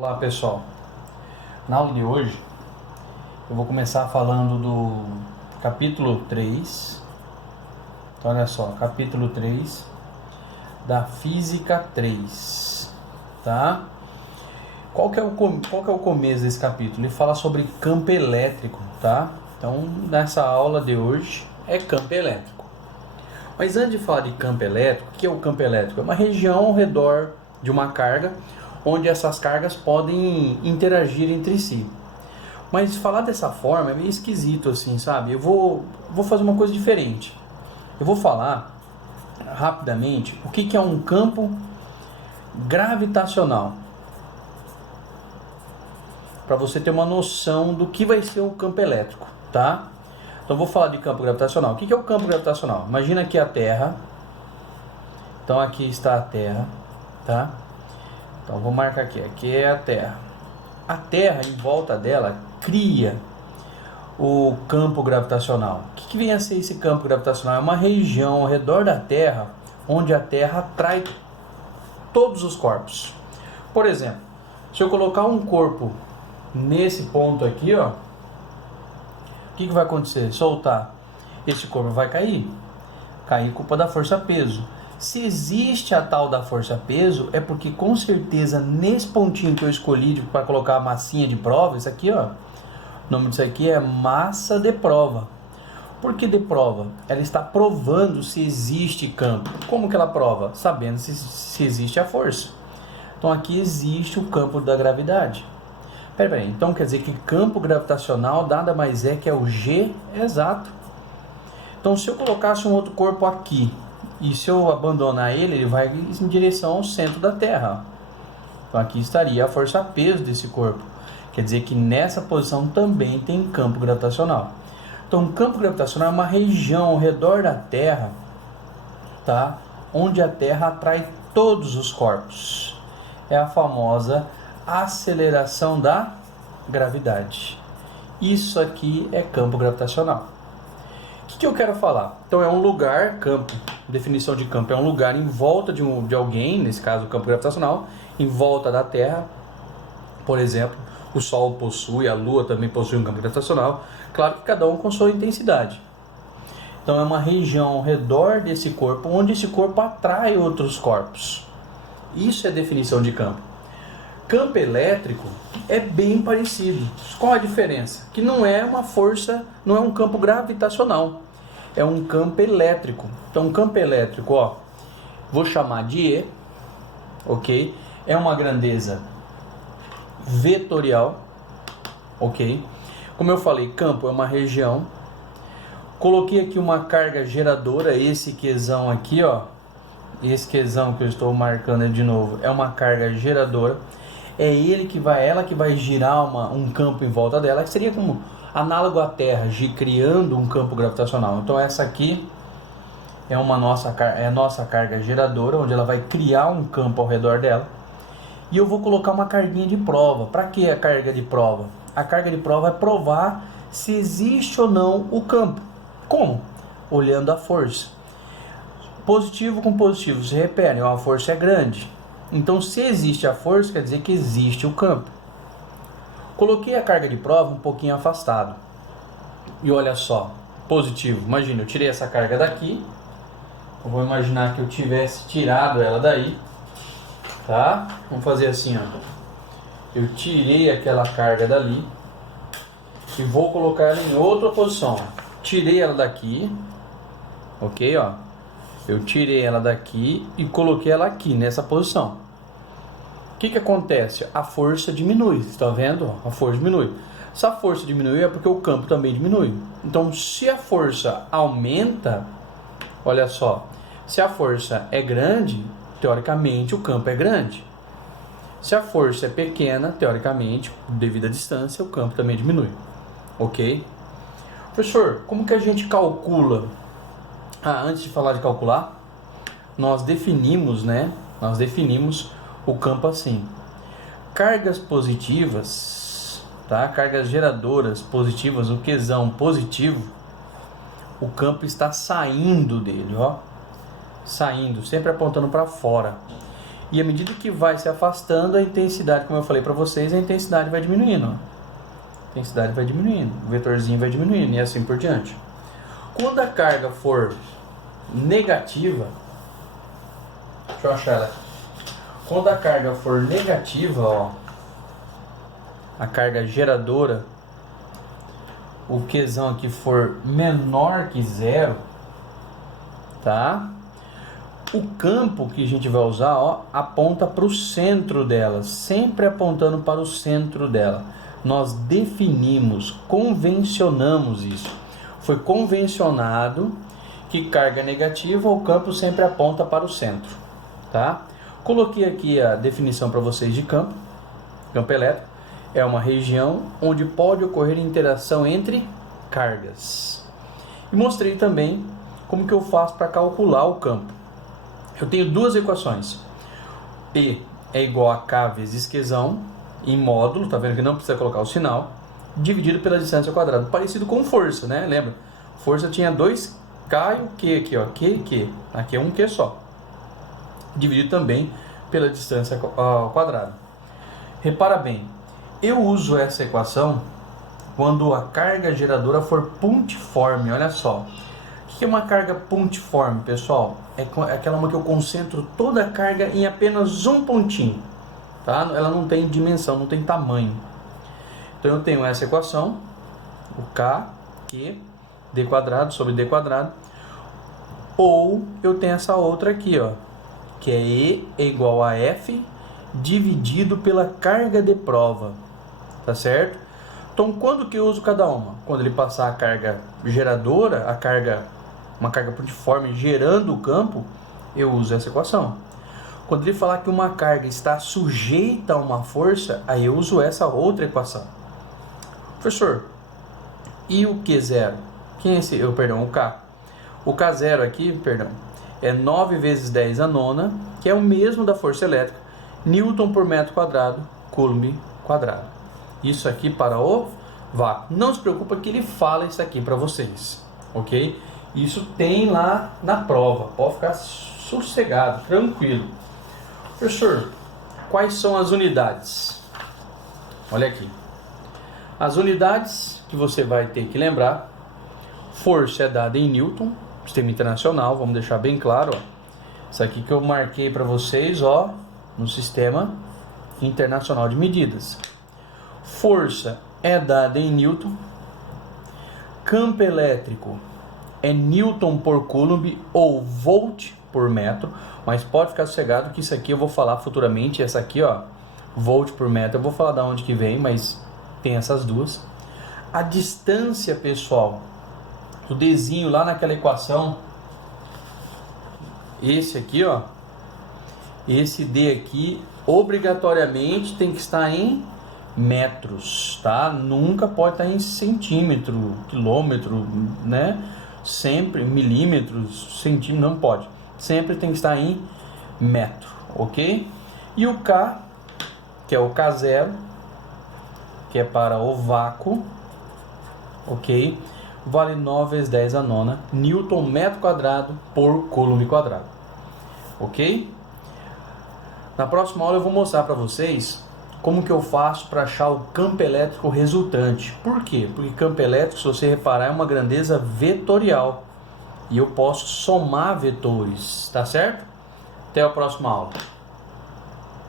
Olá pessoal, na aula de hoje eu vou começar falando do capítulo 3. Então olha só, capítulo 3 da Física 3, tá? Qual que é o começo desse capítulo? Ele fala sobre campo elétrico, tá? Então nessa aula de hoje é campo elétrico. Mas antes de falar de campo elétrico, o que é o campo elétrico? É uma região ao redor de uma carga, onde essas cargas podem interagir entre si. Mas falar dessa forma é meio esquisito assim, sabe? Eu vou fazer uma coisa diferente. Eu vou falar rapidamente o que é um campo gravitacional, para você ter uma noção do que vai ser o campo elétrico, tá? Então vou falar de campo gravitacional. O que é o campo gravitacional? Imagina aqui a Terra. Então aqui está a Terra, tá? Então vou marcar aqui é a Terra. A Terra, em volta dela, cria o campo gravitacional. O que vem a ser esse campo gravitacional? É uma região ao redor da Terra, onde a Terra atrai todos os corpos. Por exemplo, se eu colocar um corpo nesse ponto aqui, ó, o que vai acontecer? Soltar, esse corpo vai cair culpa da força-peso. Se existe a tal da força-peso, é porque com certeza nesse pontinho que eu escolhi para colocar a massinha de prova, isso aqui, ó, o nome disso aqui é massa de prova. Por que de prova? Ela está provando se existe campo. Como que ela prova? Sabendo se existe a força. Então aqui existe o campo da gravidade. Peraí, então quer dizer que campo gravitacional nada mais é que é o G exato. Então se eu colocasse um outro corpo aqui, e se eu abandonar ele, ele vai em direção ao centro da Terra. Então aqui estaria a força-peso desse corpo. Quer dizer que nessa posição também tem campo gravitacional. Então o campo gravitacional é uma região ao redor da Terra, tá? Onde a Terra atrai todos os corpos. É a famosa aceleração da gravidade. Isso aqui é campo gravitacional. O que eu quero falar? Então é um lugar, campo, definição de campo, é um lugar em volta de alguém, nesse caso o campo gravitacional, em volta da Terra. Por exemplo, o Sol possui, a Lua também possui um campo gravitacional, claro que cada um com sua intensidade. Então é uma região ao redor desse corpo, onde esse corpo atrai outros corpos. Isso é definição de campo. Campo elétrico é bem parecido. Qual a diferença? Que não é uma força, não é um campo gravitacional, é um campo elétrico. Então, um campo elétrico, ó, vou chamar de E, ok? É uma grandeza vetorial, ok? Como eu falei, campo é uma região. Coloquei aqui uma carga geradora, esse Qzão aqui, ó, esse Qzão que eu estou marcando de novo, é uma carga geradora. É ela que vai girar um campo em volta dela, que seria como análogo à Terra, criando um campo gravitacional. Então essa aqui é a nossa carga geradora, onde ela vai criar um campo ao redor dela. E eu vou colocar uma carguinha de prova. Para que a carga de prova? A carga de prova é provar se existe ou não o campo. Como? Olhando a força. Positivo com positivo se repelem, a força é grande. Então, se existe a força, quer dizer que existe o campo. Coloquei a carga de prova um pouquinho afastado. E olha só, positivo. Imagina, eu tirei essa carga daqui. Eu vou imaginar que eu tivesse tirado ela daí. Tá? Vamos fazer assim, ó. Eu tirei aquela carga dali. E vou colocar ela em outra posição. Tirei ela daqui. Ok, ó. Eu tirei ela daqui e coloquei ela aqui, nessa posição. O que acontece? A força diminui, está vendo? A força diminui. Se a força diminui é porque o campo também diminui. Então, se a força aumenta, olha só, se a força é grande, teoricamente o campo é grande. Se a força é pequena, teoricamente, devido à distância, o campo também diminui. Ok? Professor, como que a gente calcula? Antes de falar de calcular, nós definimos o campo assim. Cargas positivas, tá? Cargas geradoras positivas, o Qzão positivo, o campo está saindo dele, ó. Saindo, sempre apontando para fora. E à medida que vai se afastando, a intensidade, como eu falei para vocês, a intensidade vai diminuindo. A intensidade vai diminuindo, o vetorzinho vai diminuindo e assim por diante. Quando a carga for negativa, deixa eu achar ela aqui. Quando a carga for negativa, ó, a carga geradora, o Qzão aqui for menor que zero, tá? O campo que a gente vai usar, ó, aponta para o centro dela, sempre apontando para o centro dela. Nós definimos, convencionamos isso. Foi convencionado que carga negativa, o campo sempre aponta para o centro, tá? Coloquei aqui a definição para vocês de campo. Campo elétrico é uma região onde pode ocorrer interação entre cargas. E mostrei também como que eu faço para calcular o campo. Eu tenho duas equações. P é igual a K vezes Qzão, em módulo, tá vendo que não precisa colocar o sinal, dividido pela distância ao quadrado. Parecido com força, né? Lembra? Força tinha 2K e o Q aqui, ó. Q. Aqui é um Q só. Dividido também pela distância ao quadrado. Repara bem, eu uso essa equação quando a carga geradora for pontiforme. Olha só. O que é uma carga pontiforme, pessoal? É aquela uma que eu concentro toda a carga em apenas um pontinho, tá? Ela não tem dimensão, não tem tamanho. Então eu tenho essa equação, o K, Q, D quadrado sobre D quadrado. Ou eu tenho essa outra aqui, ó, que é E é igual a F dividido pela carga de prova, tá certo? Então quando que eu uso cada uma? Quando ele passar a carga geradora, uma carga pontiforme gerando o campo, eu uso essa equação. Quando ele falar que uma carga está sujeita a uma força, aí eu uso essa outra equação. Professor, e o Q0? Quem é esse? O K. O K0 aqui, é 9 vezes 10 a nona, que é o mesmo da força elétrica, Newton por metro quadrado, Coulomb quadrado. Isso aqui para o vácuo. Não se preocupa que ele fala isso aqui para vocês, ok? Isso tem lá na prova, pode ficar sossegado, tranquilo. Professor, quais são as unidades? Olha aqui. As unidades que você vai ter que lembrar: força é dada em Newton, sistema internacional, vamos deixar bem claro, ó. Isso aqui que eu marquei para vocês, ó, no sistema internacional de medidas. Força é dada em Newton. Campo elétrico é Newton por Coulomb ou Volt por metro, mas pode ficar sossegado que isso aqui eu vou falar futuramente. Essa aqui, ó, Volt por metro, eu vou falar da onde que vem, mas tem essas duas. A distância, pessoal, o Dzinho lá naquela equação, esse aqui, ó, esse D aqui obrigatoriamente tem que estar em metros, tá? Nunca pode estar em centímetro, quilômetro, né? Sempre milímetros, centímetro, não pode. Sempre tem que estar em metro, ok? E o K, que é o K0, que é para o vácuo, ok? Vale 9 vezes 10 a nona, Newton metro quadrado por Coulomb quadrado, ok? Na próxima aula eu vou mostrar para vocês como que eu faço para achar o campo elétrico resultante. Por quê? Porque campo elétrico, se você reparar, é uma grandeza vetorial e eu posso somar vetores, tá certo? Até a próxima aula.